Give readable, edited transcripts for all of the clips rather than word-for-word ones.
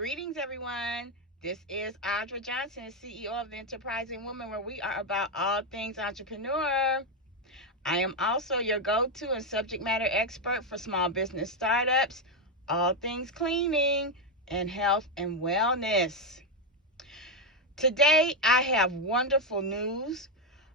Greetings, everyone. This is Audra Johnson, CEO of the Enterprising Woman, where we are about all things entrepreneur. I am also your go-to and subject matter expert for small business startups, all things cleaning, and health and wellness. Today, I have wonderful news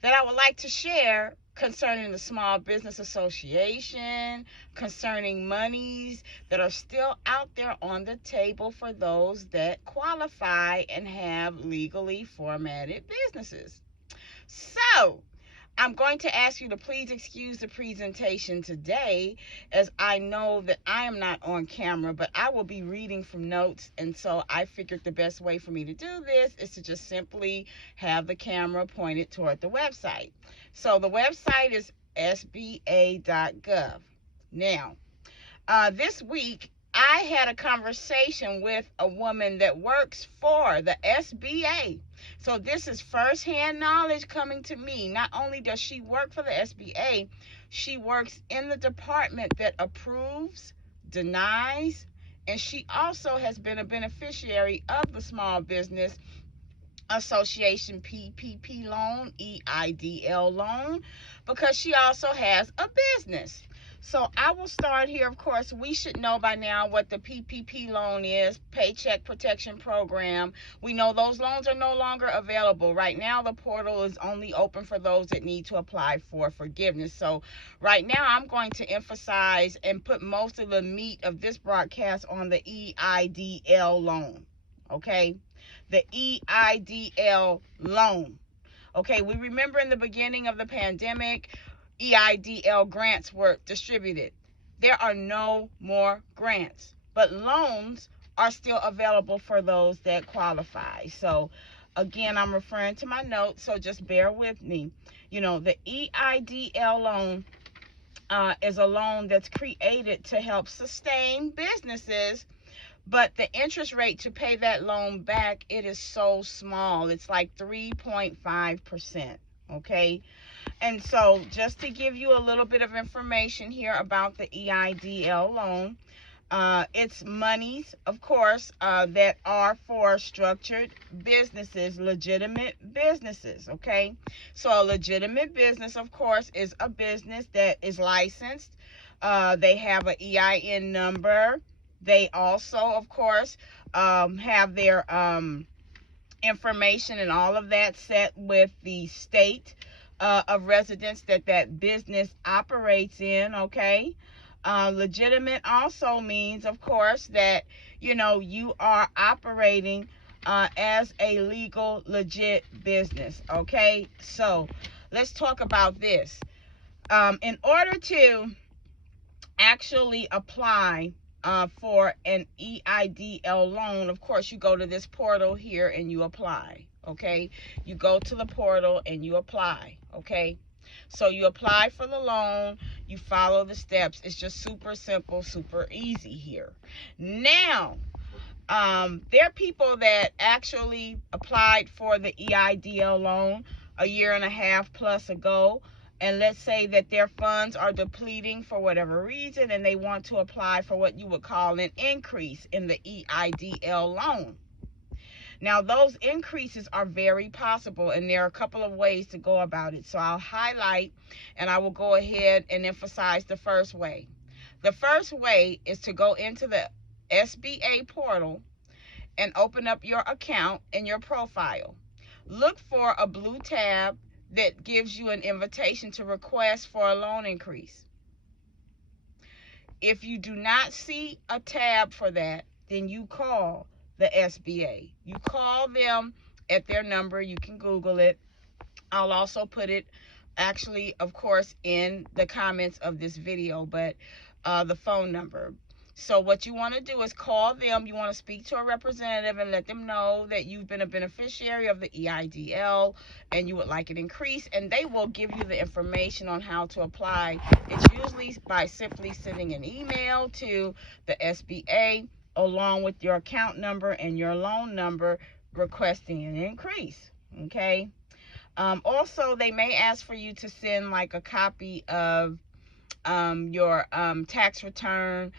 that I would like to share concerning the Small Business Association, concerning monies that are still out there on the table for those that qualify and have legally formatted businesses. So, I'm going to ask you to please excuse the presentation today, as I know that I am not on camera, but I will be reading from notes, and so I figured the best way for me to do this is to just simply have the camera pointed toward the website. So the website is sba.gov. Now, this week, I had a conversation with a woman that works for the SBA. So this is firsthand knowledge coming to me. Not only does she work for the SBA, she works in the department that approves, denies, and she also has been a beneficiary of the Small Business Association PPP loan, EIDL loan, because she also has a business. So I will start here. Of course, we should know by now what the PPP loan is, Paycheck Protection Program. We know those loans are no longer available. Right now, the portal is only open for those that need to apply for forgiveness. So right now, I'm going to emphasize and put most of the meat of this broadcast on the EIDL loan. Okay? The EIDL loan. Okay, we remember in the beginning of the pandemic, EIDL grants were distributed. There are no more grants, but loans are still available for those that qualify. So again, I'm referring to my notes, so just bear with me. You know, the EIDL loan is a loan that's created to help sustain businesses, but the interest rate to pay that loan back, it is so small. It's like 3.5%. Okay. And so just to give you a little bit of information here about the EIDL loan, it's monies, of course, that are for structured businesses, legitimate businesses, okay? So a legitimate business, of course, is a business that is licensed. They have an EIN number. They also, of course, have their information and all of that set with the state of residence that that business operates in, okay? Legitimate also means, of course, that, you know, you are operating as a legal, legit business, okay? So let's talk about this. In order to actually apply for an EIDL loan, of course, you go to this portal here and you apply, okay? You go to the portal and you apply, okay? So you apply for the loan, you follow the steps. It's just super simple, super easy here. Now, there are people that actually applied for the EIDL loan a year and a half plus ago, and let's say that their funds are depleting for whatever reason and they want to apply for what you would call an increase in the EIDL loan. Now, those increases are very possible, and there are a couple of ways to go about it. So I'll highlight and I will go ahead and emphasize the first way. The first way is to go into the SBA portal and open up your account and your profile. Look for a blue tab that gives you an invitation to request for a loan increase. If you do not see a tab for that, then you call the SBA. You call them at their number. You can Google it. I'll also put it actually, of course, in the comments of this video, but the phone number. So what you want to do is call them. You want to speak to a representative and let them know that you've been a beneficiary of the EIDL and you would like an increase, and they will give you the information on how to apply. It's usually by simply sending an email to the SBA along with your account number and your loan number requesting an increase, okay? Also, they may ask for you to send like a copy of your tax return,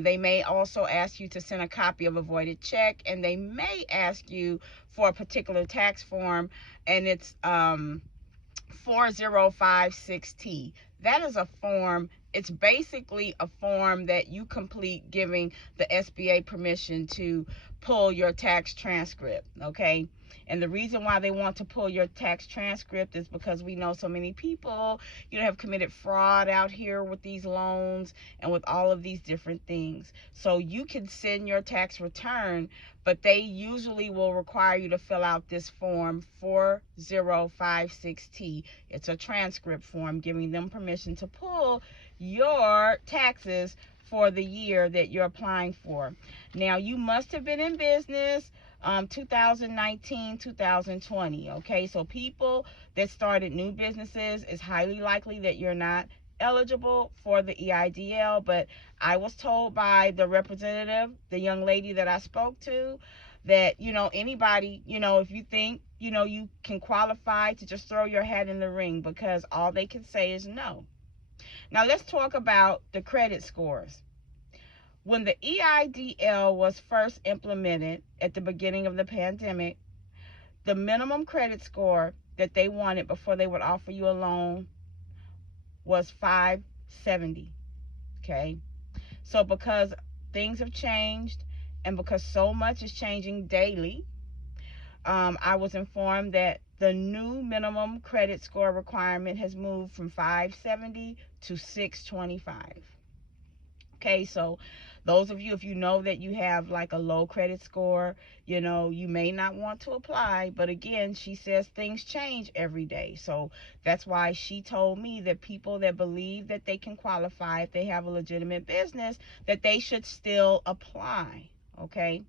They may also ask you to send a copy of a voided check, and they may ask you for a particular tax form, and it's 4056T. That is a form. It's basically a form that you complete giving the SBA permission to pull your tax transcript, okay? And the reason why they want to pull your tax transcript is because we know so many people, have committed fraud out here with these loans and with all of these different things. So you can send your tax return, but they usually will require you to fill out this form 4056T. It's a transcript form giving them permission to pull your taxes for the year that you're applying for. Now, you must have been in business 2019, 2020, okay? So people that started new businesses, it's highly likely that you're not eligible for the EIDL, but I was told by the representative, the young lady that I spoke to, that, anybody, if you think, you can qualify, to just throw your hat in the ring, because all they can say is no. Now, let's talk about the credit scores. When the EIDL was first implemented at the beginning of the pandemic, the minimum credit score that they wanted before they would offer you a loan was 570, okay? So because things have changed and because so much is changing daily, I was informed that the new minimum credit score requirement has moved from 570 to 625. Okay, so those of you, if you know that you have like a low credit score, you may not want to apply. But again, she says things change every day. So that's why she told me that people that believe that they can qualify, if they have a legitimate business, that they should still apply. Okay.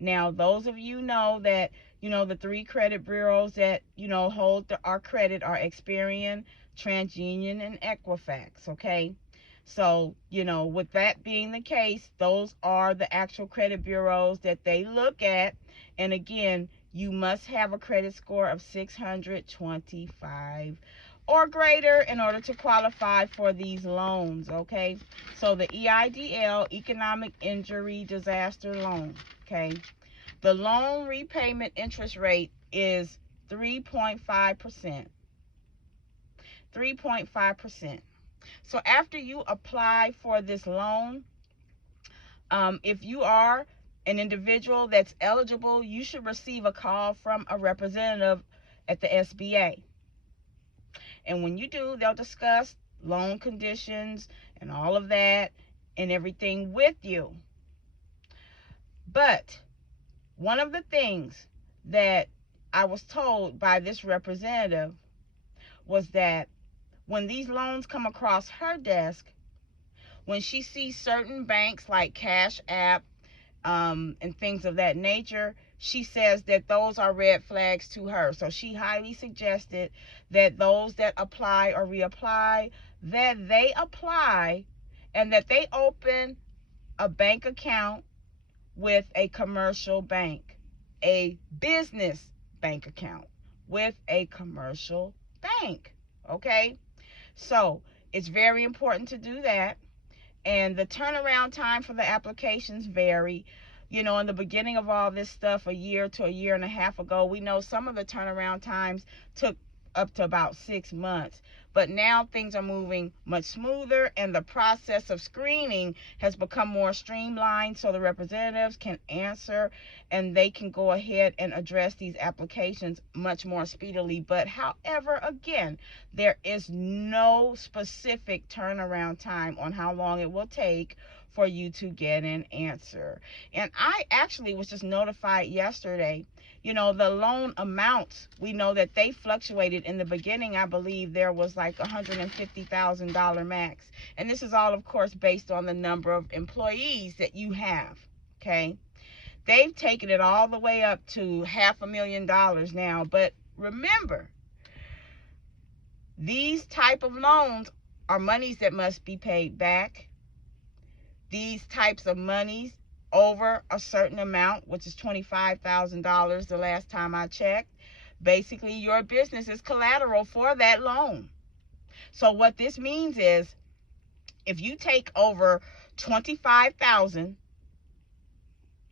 Now, those of you know that, the 3 credit bureaus that, hold our credit are Experian, TransUnion, and Equifax. Okay. So, with that being the case, those are the actual credit bureaus that they look at. And again, you must have a credit score of 625 or greater in order to qualify for these loans, okay? So the EIDL, Economic Injury Disaster Loan, okay? The loan repayment interest rate is 3.5%. 3.5%. So after you apply for this loan, if you are an individual that's eligible, you should receive a call from a representative at the SBA. And when you do, they'll discuss loan conditions and all of that and everything with you. But one of the things that I was told by this representative was that when these loans come across her desk, when she sees certain banks like Cash App and things of that nature, she says that those are red flags to her. So she highly suggested that those that apply or reapply, that they apply and that they open a bank account with a commercial bank, a business bank account with a commercial bank, okay? So it's very important to do that. And the turnaround time for the applications vary. In the beginning of all this stuff, a year to a year and a half ago, we know some of the turnaround times took up to about 6 months. But now things are moving much smoother, and the process of screening has become more streamlined, so the representatives can answer and they can go ahead and address these applications much more speedily. But however, again, there is no specific turnaround time on how long it will take for you to get an answer. And I actually was just notified yesterday, the loan amounts, we know that they fluctuated. In the beginning, I believe there was like $150,000 max. And this is all, of course, based on the number of employees that you have, okay? They've taken it all the way up to $500,000 now. But remember, these type of loans are monies that must be paid back. These types of monies over a certain amount, which is $25,000 the last time I checked, basically your business is collateral for that loan. So what this means is, if you take over $25,000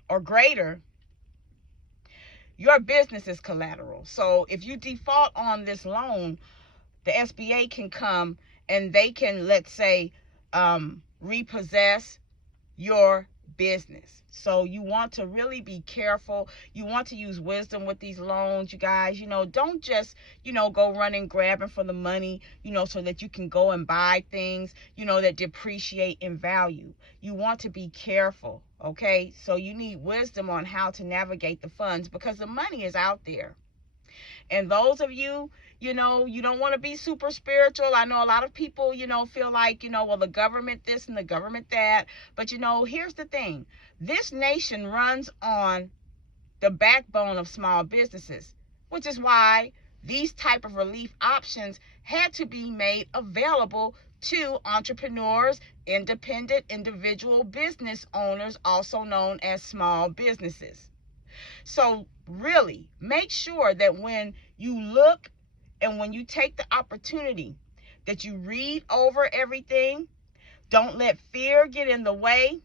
or greater, your business is collateral. So if you default on this loan, the SBA can come and they can, let's say, repossess your business. So you want to really be careful. You want to use wisdom with these loans, you guys. Don't just, go running, grabbing for the money, so that you can go and buy things, that depreciate in value. You want to be careful, okay? So you need wisdom on how to navigate the funds, because the money is out there. And those of you, you don't want to be super spiritual. I know a lot of people, feel like, well, the government this and the government that. But, here's the thing. This nation runs on the backbone of small businesses, which is why these type of relief options had to be made available to entrepreneurs, independent individual business owners, also known as small businesses. So really make sure that when you look and when you take the opportunity, that you read over everything. Don't let fear get in the way.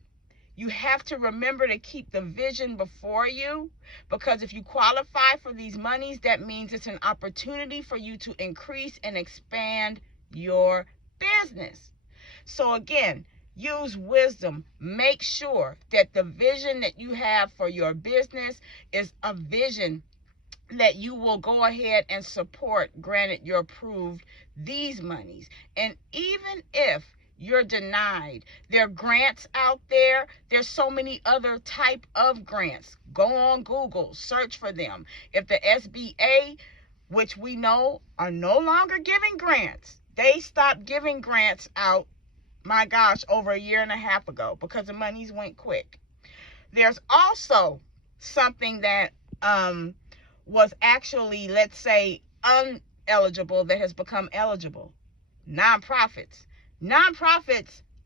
You have to remember to keep the vision before you, because if you qualify for these monies, that means it's an opportunity for you to increase and expand your business. So again, use wisdom. Make sure that the vision that you have for your business is a vision that you will go ahead and support, granted you're approved these monies. And even if you're denied, there are grants out there. There's so many other type of grants. Go on Google, search for them. If the SBA, which we know are no longer giving grants, they stopped giving grants out, my gosh, over a year and a half ago, because the monies went quick. There's also something that was actually, let's say, ineligible that has become eligible. Nonprofits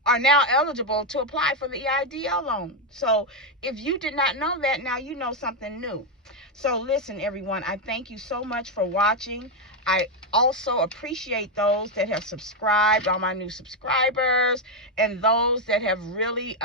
are now eligible to apply for the Eidl loan. So if you did not know that, now you know something new. So listen, everyone, I thank you so much for watching. I also appreciate those that have subscribed, all my new subscribers, and those that have really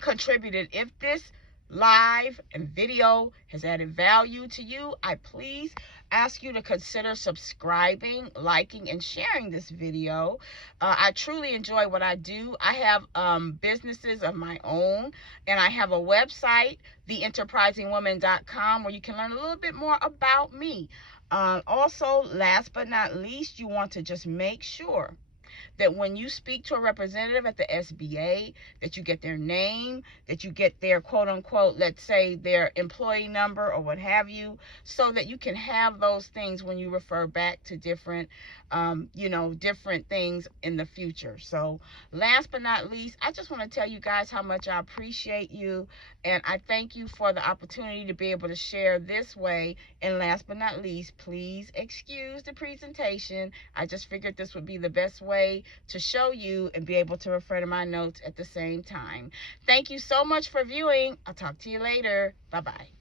contributed. If this live and video has added value to you, I please ask you to consider subscribing, liking, and sharing this video. I truly enjoy what I do. I have businesses of my own, and I have a website, theenterprisingwoman.com, where you can learn a little bit more about me. Also, last but not least, you want to just make sure that when you speak to a representative at the SBA, that you get their name, that you get their quote unquote, let's say their employee number or what have you, so that you can have those things when you refer back to different, different things in the future. So last but not least, I just want to tell you guys how much I appreciate you, and I thank you for the opportunity to be able to share this way. And last but not least, please excuse the presentation. I just figured this would be the best way to show you and be able to refer to my notes at the same time. Thank you so much for viewing. I'll talk to you later. Bye-bye.